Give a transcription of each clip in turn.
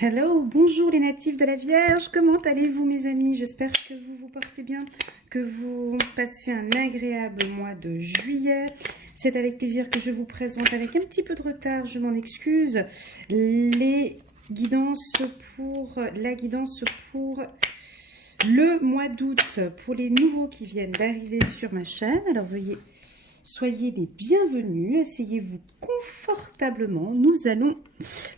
Hello, bonjour les natifs de la Vierge, comment allez-vous mes amis? J'espère que vous vous portez bien, que vous passez un agréable mois de juillet. C'est avec plaisir que je vous présente, avec un petit peu de retard, je m'en excuse, les guidances la guidance pour le mois d'août, pour les nouveaux qui viennent d'arriver sur ma chaîne. Alors soyez les bienvenus, asseyez-vous confortablement. Nous allons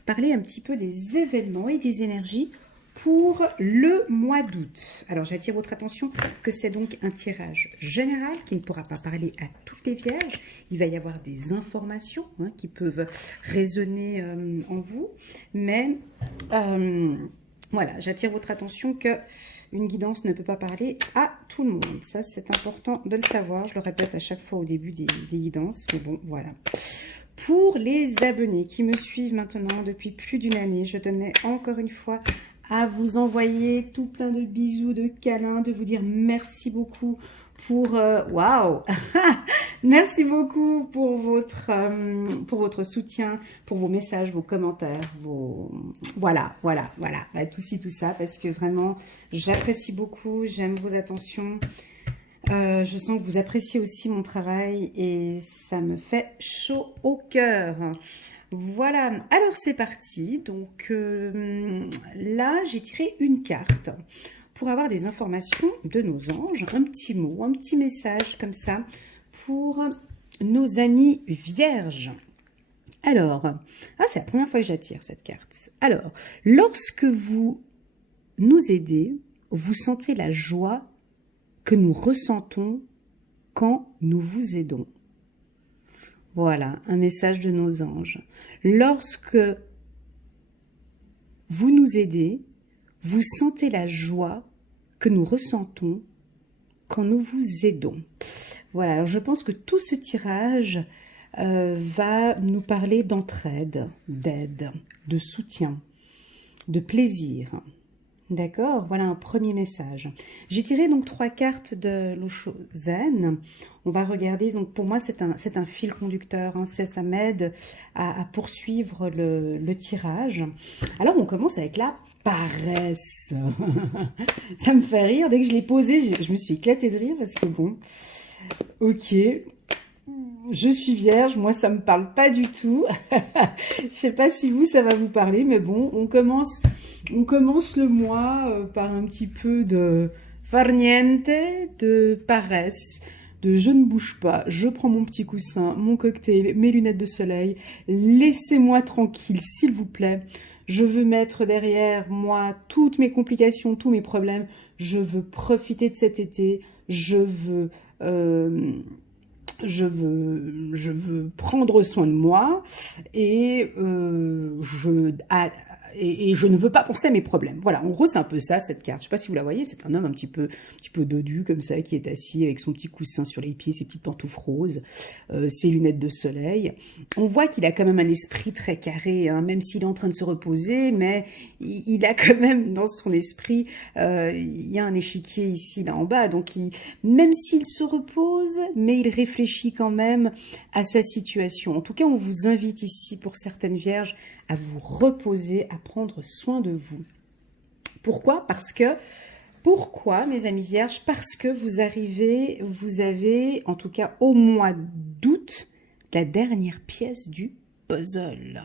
parler un petit peu des événements et des énergies pour le mois d'août. Alors j'attire votre attention que c'est donc un tirage général qui ne pourra pas parler à toutes les vierges. Il va y avoir des informations qui peuvent résonner en vous, mais voilà, j'attire votre attention que une guidance ne peut pas parler à tout le monde. Ça, c'est important de le savoir. Je le répète à chaque fois au début des guidances. Mais bon, voilà. Pour les abonnés qui me suivent maintenant depuis plus d'une année, je tenais encore une fois à vous envoyer tout plein de bisous, de câlins, de vous dire merci beaucoup pour... Waouh Merci beaucoup pour votre soutien, pour vos messages, vos commentaires, Voilà, bah, tout ci, tout ça, parce que vraiment, j'apprécie beaucoup, j'aime vos attentions. Je sens que vous appréciez aussi mon travail et ça me fait chaud au cœur. Voilà, alors c'est parti. Donc là, j'ai tiré une carte pour avoir des informations de nos anges, un petit mot, un petit message comme ça pour nos amis vierges. Alors, c'est la première fois que j'attire cette carte. Alors, lorsque vous nous aidez, vous sentez la joie que nous ressentons quand nous vous aidons. Voilà, un message de nos anges. Lorsque vous nous aidez, vous sentez la joie que nous ressentons quand nous vous aidons. Voilà, alors je pense que tout ce tirage va nous parler d'entraide, d'aide, de soutien, de plaisir. D'accord, voilà un premier message. J'ai tiré donc 3 cartes de l'Osho Zen. On va regarder, donc pour moi c'est un fil conducteur, ça m'aide à poursuivre le tirage. Alors on commence avec la paresse. Ça me fait rire, dès que je l'ai posé, je me suis éclatée de rire parce que bon, ok, je suis vierge, moi ça me parle pas du tout. Je sais pas si vous ça va vous parler, mais bon, on commence le mois par un petit peu de farniente, de paresse, de je ne bouge pas, je prends mon petit coussin, mon cocktail, mes lunettes de soleil, laissez-moi tranquille s'il vous plaît. Je veux mettre derrière moi toutes mes complications, tous mes problèmes. Je veux profiter de cet été. Je veux prendre soin de moi et je ne veux pas penser à mes problèmes. Voilà, en gros, c'est un peu ça, cette carte. Je ne sais pas si vous la voyez, c'est un homme un petit peu dodu, comme ça, qui est assis avec son petit coussin sur les pieds, ses petites pantoufles roses, ses lunettes de soleil. On voit qu'il a quand même un esprit très carré, même s'il est en train de se reposer, mais il a quand même dans son esprit, il y a un échiquier ici, là en bas, donc même s'il se repose, mais il réfléchit quand même à sa situation. En tout cas, on vous invite ici, pour certaines vierges, à vous reposer, à prendre soin de vous. Pourquoi? Pourquoi, mes amis vierges? Parce que vous avez, en tout cas au mois d'août, la dernière pièce du puzzle.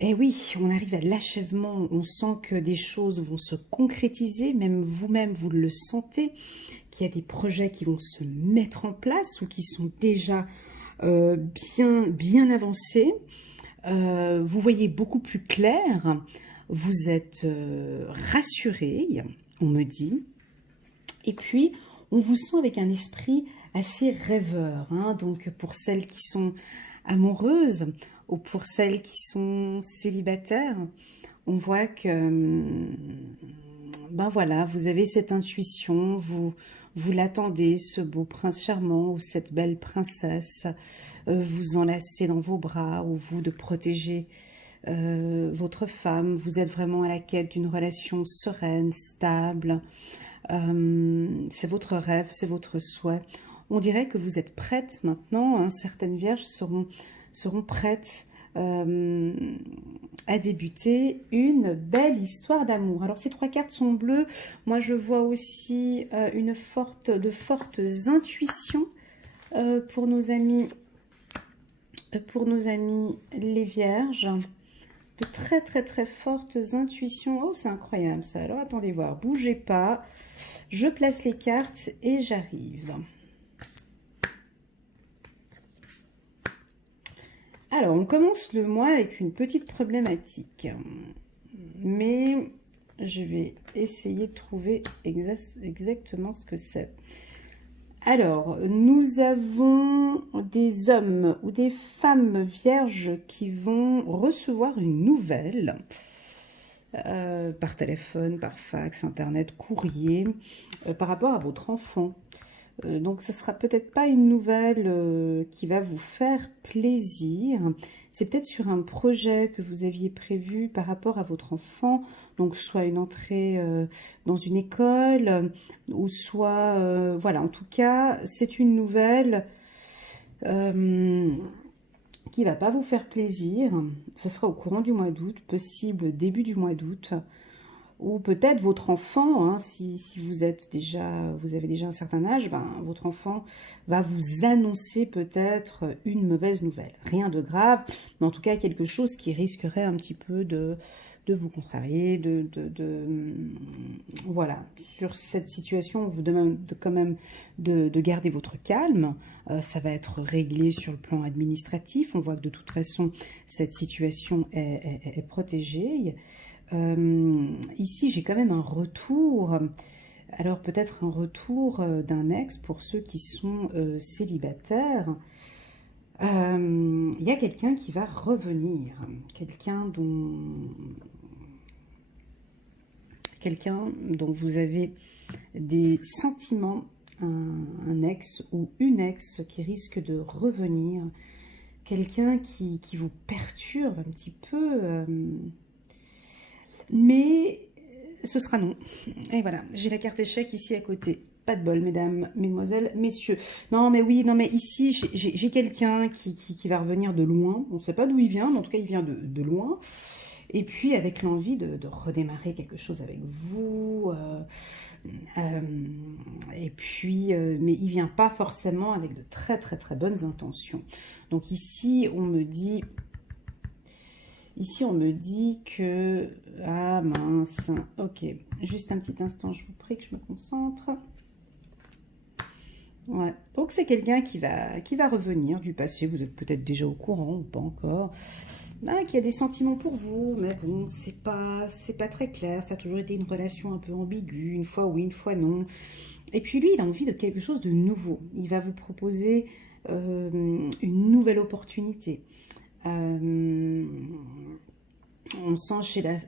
Et oui, on arrive à l'achèvement, on sent que des choses vont se concrétiser, même vous-même, vous le sentez, qu'il y a des projets qui vont se mettre en place ou qui sont déjà bien avancés. Vous voyez beaucoup plus clair, vous êtes rassuré, on me dit, et puis on vous sent avec un esprit assez rêveur, donc pour celles qui sont amoureuses ou pour celles qui sont célibataires, on voit que ben voilà, vous avez cette intuition, vous l'attendez, ce beau prince charmant ou cette belle princesse, vous enlacez dans vos bras ou vous de protéger votre femme. Vous êtes vraiment à la quête d'une relation sereine, stable. C'est votre rêve, c'est votre souhait. On dirait que vous êtes prête maintenant, certaines vierges seront prêtes à débuter une belle histoire d'amour. Alors ces 3 cartes sont bleues. Moi je vois aussi de fortes intuitions pour nos amis les vierges. De très fortes intuitions. Oh, c'est incroyable ça. Alors attendez voir, bougez pas. Je place les cartes et j'arrive. Alors, on commence le mois avec une petite problématique. Mais je vais essayer de trouver exactement ce que c'est. Alors, nous avons des hommes ou des femmes vierges qui vont recevoir une nouvelle par téléphone, par fax, internet, courrier, par rapport à votre enfant. Donc, ce ne sera peut-être pas une nouvelle qui va vous faire plaisir. C'est peut-être sur un projet que vous aviez prévu par rapport à votre enfant. Donc, soit une entrée dans une école, ou soit... voilà, en tout cas, c'est une nouvelle qui ne va pas vous faire plaisir. Ce sera au courant du mois d'août, possible début du mois d'août. Ou peut-être votre enfant, hein, si vous avez déjà un certain âge, ben, votre enfant va vous annoncer peut-être une mauvaise nouvelle. Rien de grave, mais en tout cas quelque chose qui risquerait un petit peu de vous contrarier, voilà. Sur cette situation, on vous demande quand même de garder votre calme. Ça va être réglé sur le plan administratif. On voit que de toute façon, cette situation est protégée. Ici, j'ai quand même un retour. Alors, peut-être un retour d'un ex pour ceux qui sont célibataires. Il y a quelqu'un qui va revenir. Quelqu'un dont vous avez des sentiments. Un ex ou une ex qui risque de revenir. Quelqu'un qui vous perturbe un petit peu... mais ce sera non. Et voilà, j'ai la carte échec ici à côté. Pas de bol, mesdames, mesdemoiselles, messieurs. Non, mais oui, non, mais ici, j'ai quelqu'un qui va revenir de loin. On ne sait pas d'où il vient, mais en tout cas, il vient de loin. Et puis, avec l'envie de redémarrer quelque chose avec vous. Et puis, mais il ne vient pas forcément avec de très bonnes intentions. Donc ici, on me dit... Ici, on me dit que... Ah mince, ok. Juste un petit instant, je vous prie que je me concentre. Ouais, donc c'est quelqu'un qui va revenir du passé. Vous êtes peut-être déjà au courant ou pas encore. Ah, qui a des sentiments pour vous, mais bon, c'est pas très clair. Ça a toujours été une relation un peu ambiguë. Une fois oui, une fois non. Et puis lui, il a envie de quelque chose de nouveau. Il va vous proposer une nouvelle opportunité. On sent chez la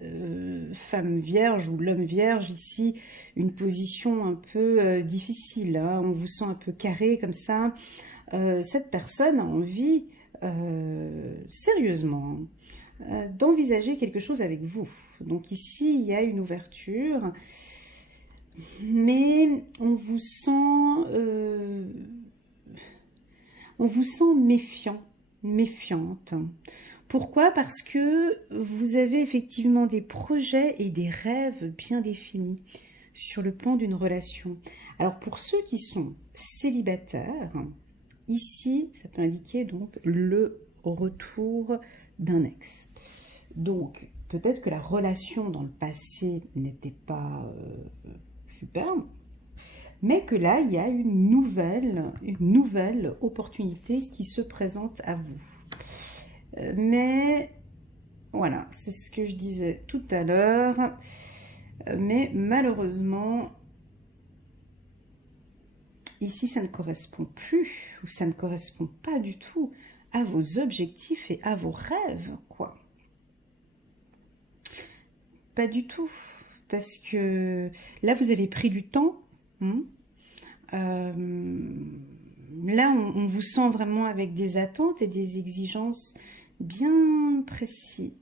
femme vierge ou l'homme vierge ici une position un peu difficile. Hein. On vous sent un peu carré comme ça. Cette personne a envie, sérieusement, d'envisager quelque chose avec vous. Donc ici, il y a une ouverture. Mais on vous sent méfiant, méfiante. Pourquoi? Parce que vous avez effectivement des projets et des rêves bien définis sur le plan d'une relation. Alors pour ceux qui sont célibataires, ici, ça peut indiquer donc le retour d'un ex. Donc peut-être que la relation dans le passé n'était pas superbe, mais que là, il y a une nouvelle opportunité qui se présente à vous. Mais voilà, c'est ce que je disais tout à l'heure. Mais malheureusement, ici, ça ne correspond plus, ou ça ne correspond pas du tout à vos objectifs et à vos rêves, quoi. Pas du tout. Parce que là, vous avez pris du temps. Là, on vous sent vraiment avec des attentes et des exigences bien précis.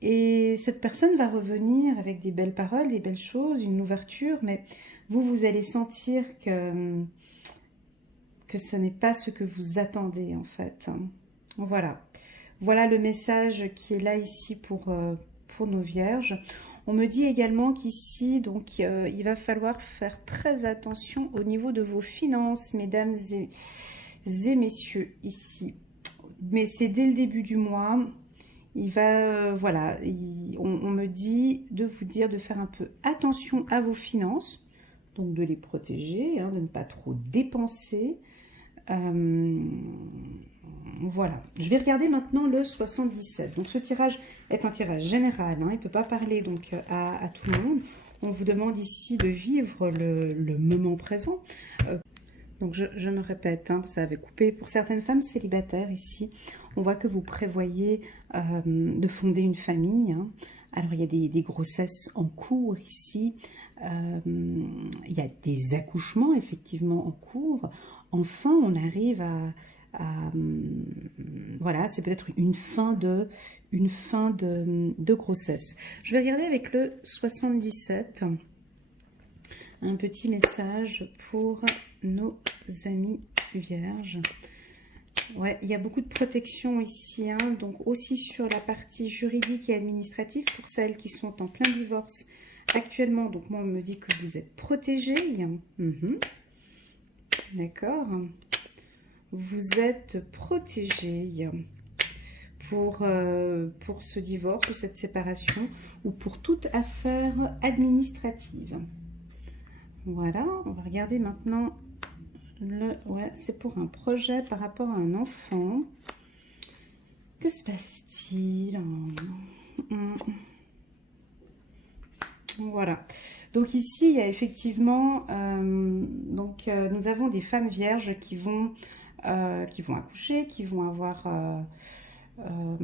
Et cette personne va revenir avec des belles paroles, des belles choses, une ouverture, mais vous allez sentir que que ce n'est pas ce que vous attendez en fait. Voilà. Voilà le message qui est là ici pour nos vierges. On me dit également qu'ici, donc, il va falloir faire très attention au niveau de vos finances, mesdames et messieurs, ici. Mais c'est dès le début du mois. Il va, voilà, on me dit de vous dire de faire un peu attention à vos finances, donc de les protéger, hein, de ne pas trop dépenser. Voilà, je vais regarder maintenant le 77. Donc ce tirage est un tirage général, hein, il ne peut pas parler donc à tout le monde. On vous demande ici de vivre le moment présent. Donc je me répète, hein, ça avait coupé. Pour certaines femmes célibataires ici, on voit que vous prévoyez de fonder une famille. Hein. Alors il y a des grossesses en cours ici, il y a des accouchements effectivement en cours. Enfin, on arrive voilà, c'est peut-être une fin de grossesse. Je vais regarder avec le 77, un petit message pour nos amis vierges. Ouais, il y a beaucoup de protection ici, hein, donc aussi sur la partie juridique et administrative pour celles qui sont en plein divorce actuellement. Donc moi, on me dit que vous êtes protégés. D'accord. Vous êtes protégés pour ce divorce ou cette séparation ou pour toute affaire administrative. Voilà, on va regarder maintenant. Ouais, c'est pour un projet par rapport à un enfant. Que se passe-t-il? Voilà. Donc ici, il y a effectivement, nous avons des femmes vierges qui vont accoucher, qui vont avoir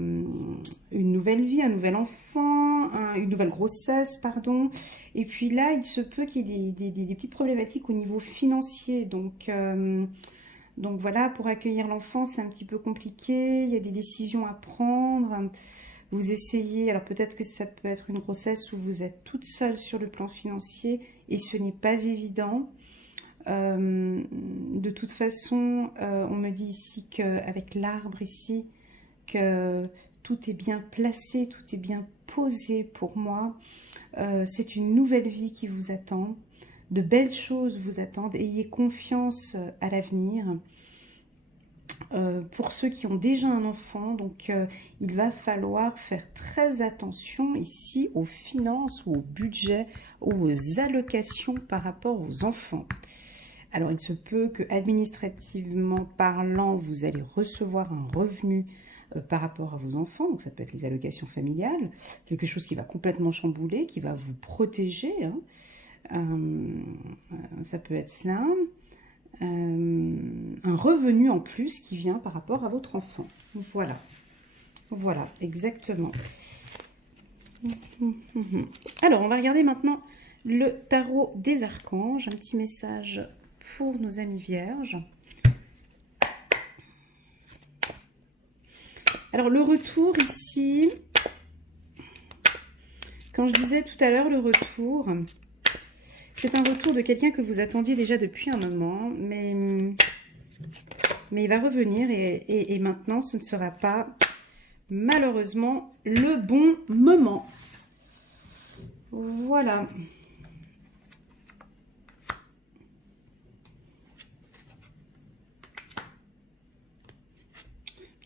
une nouvelle vie, un nouvel enfant, une nouvelle grossesse, pardon. Et puis là, il se peut qu'il y ait des petites problématiques au niveau financier. Donc voilà, pour accueillir l'enfant, c'est un petit peu compliqué. Il y a des décisions à prendre. Vous essayez, alors peut-être que ça peut être une grossesse où vous êtes toute seule sur le plan financier et ce n'est pas évident. De toute façon, on me dit ici qu'avec l'arbre ici, que tout est bien placé, tout est bien posé pour moi. C'est une nouvelle vie qui vous attend. De belles choses vous attendent. Ayez confiance à l'avenir. Pour ceux qui ont déjà un enfant, donc il va falloir faire très attention ici aux finances ou au budget ou aux allocations par rapport aux enfants. Alors il se peut que administrativement parlant, vous allez recevoir un revenu par rapport à vos enfants, donc ça peut être les allocations familiales, quelque chose qui va complètement chambouler, qui va vous protéger, hein. Ça peut être cela. Un revenu en plus qui vient par rapport à votre enfant. Voilà. Voilà, exactement. Alors, on va regarder maintenant le tarot des archanges. Un petit message pour nos amis vierges. Alors, le retour ici, quand je disais tout à l'heure le retour... C'est un retour de quelqu'un que vous attendiez déjà depuis un moment, mais il va revenir et maintenant, ce ne sera pas malheureusement le bon moment. Voilà.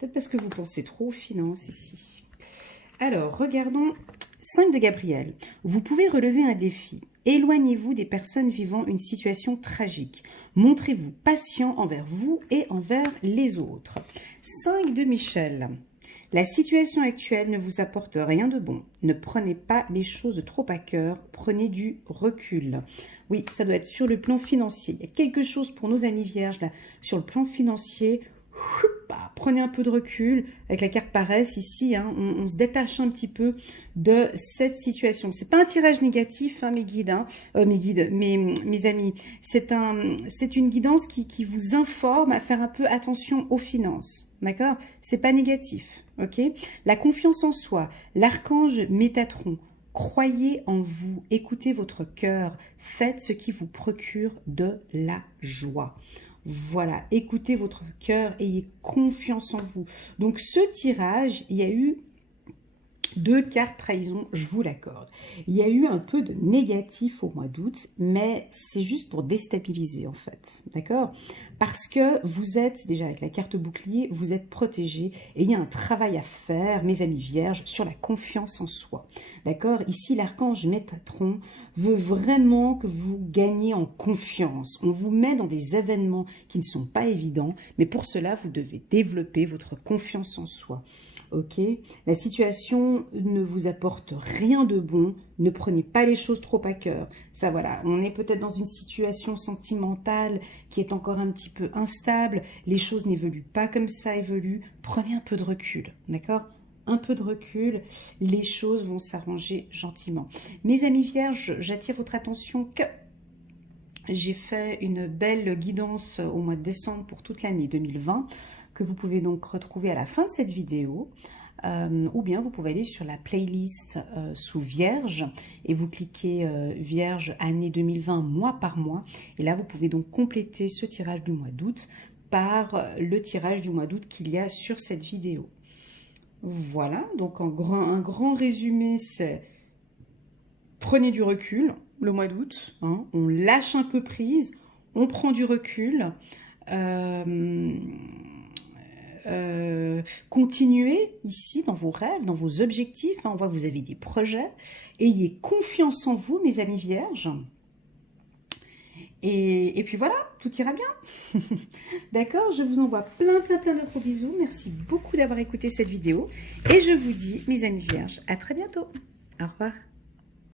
Peut-être parce que vous pensez trop aux finances ici. Alors, regardons 5 de Gabriel. Vous pouvez relever un défi. Éloignez-vous des personnes vivant une situation tragique. Montrez-vous patient envers vous et envers les autres. 5 de Michel. La situation actuelle ne vous apporte rien de bon. Ne prenez pas les choses trop à cœur. Prenez du recul. Oui, ça doit être sur le plan financier. Il y a quelque chose pour nos amis vierges là, sur le plan financier. Prenez un peu de recul. Avec la carte paresse ici, hein, on se détache un petit peu de cette situation. C'est pas un tirage négatif, hein, mes guides, mes amis. C'est une guidance qui vous informe à faire un peu attention aux finances. D'accord? C'est pas négatif. Ok? La confiance en soi, l'archange Métatron. Croyez en vous, écoutez votre cœur, faites ce qui vous procure de la joie. Voilà, écoutez votre cœur, ayez confiance en vous. Donc ce tirage, il y a eu 2 cartes trahison, je vous l'accorde. Il y a eu un peu de négatif au mois d'août, mais c'est juste pour déstabiliser en fait, d'accord? Parce que vous êtes, déjà avec la carte bouclier, vous êtes protégé et il y a un travail à faire, mes amis vierges, sur la confiance en soi, d'accord? Ici, l'archange Métatron veut vraiment que vous gagnez en confiance. On vous met dans des événements qui ne sont pas évidents, mais pour cela, vous devez développer votre confiance en soi. Ok, la situation ne vous apporte rien de bon, ne prenez pas les choses trop à cœur. Ça voilà, on est peut-être dans une situation sentimentale qui est encore un petit peu instable, les choses n'évoluent pas comme ça évoluent, prenez un peu de recul, d'accord? Un peu de recul, les choses vont s'arranger gentiment. Mes amis vierges, j'attire votre attention que j'ai fait une belle guidance au mois de décembre pour toute l'année 2020, que vous pouvez donc retrouver à la fin de cette vidéo, ou bien vous pouvez aller sur la playlist sous Vierge et vous cliquez Vierge année 2020 mois par mois, et là vous pouvez donc compléter ce tirage du mois d'août par le tirage du mois d'août qu'il y a sur cette vidéo. Voilà, donc un grand résumé, c'est prenez du recul le mois d'août, hein, on lâche un peu prise, on prend du recul, continuez ici dans vos rêves, dans vos objectifs, hein, on voit que vous avez des projets, ayez confiance en vous mes amis vierges, et puis voilà, tout ira bien. D'accord, je vous envoie plein de gros bisous, merci beaucoup d'avoir écouté cette vidéo, et je vous dis mes amis vierges, à très bientôt, au revoir.